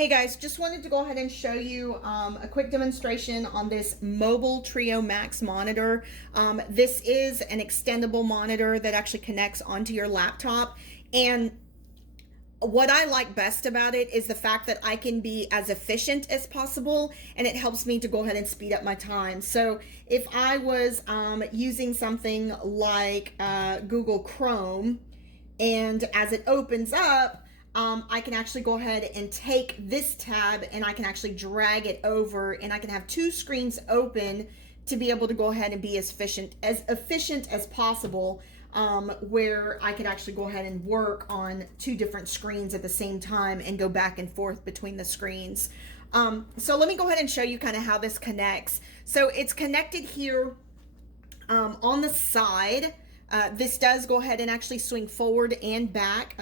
Hey guys, just wanted to go ahead and show you a quick demonstration on this mobile Trio Max monitor. This is an extendable monitor that actually connects onto your laptop, and what I like best about it is the fact that I can be as efficient as possible, and it helps me to go ahead and speed up my time. So if I was using something like Google Chrome, and as it opens up, I can actually go ahead and take this tab and I can actually drag it over, and I can have two screens open to be able to go ahead and be as efficient as possible, where I could actually go ahead and work on two different screens at the same time and go back and forth between the screens. So let me go ahead and show you kind of how this connects. So it's connected here on the side. This does go ahead and actually swing forward and back,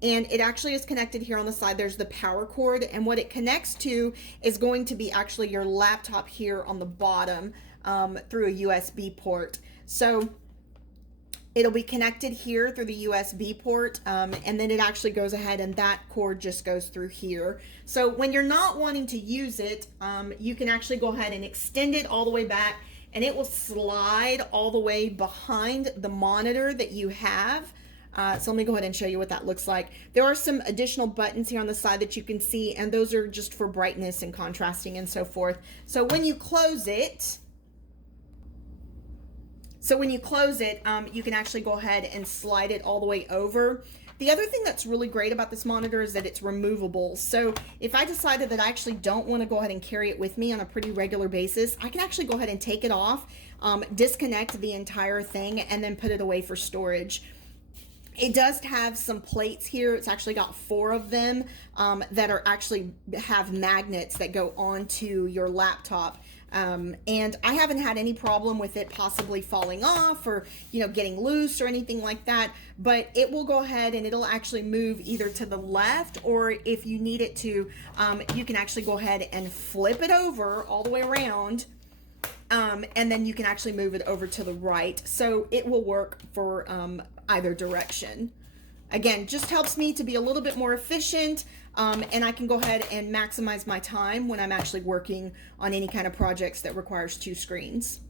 and it actually is connected here on the side. There's the power cord, and what it connects to is going to be actually your laptop here on the bottom through a USB port. So it'll be connected here through the USB port, and then it actually goes ahead and that cord just goes through here. So when you're not wanting to use it, you can actually go ahead and extend it all the way back, and it will slide all the way behind the monitor that you have. So let me go ahead and show you what that looks like. There are some additional buttons here on the side that you can see, and those are just for brightness and contrasting and so forth. So when you close it, you can actually go ahead and slide it all the way over. The other thing that's really great about this monitor is that it's removable. So if I decided that I actually don't want to go ahead and carry it with me on a pretty regular basis, I can actually go ahead and take it off, disconnect the entire thing, and then put it away for storage. It does have some plates here. It's actually got 4 of them that are actually have magnets that go onto your laptop. And I haven't had any problem with it possibly falling off or, getting loose or anything like that, but it will go ahead and it'll actually move either to the left, or if you need it to, you can actually go ahead and flip it over all the way around. And then you can actually move it over to the right. So it will work for either direction. Again, just helps me to be a little bit more efficient, and I can go ahead and maximize my time when I'm actually working on any kind of projects that requires 2 screens.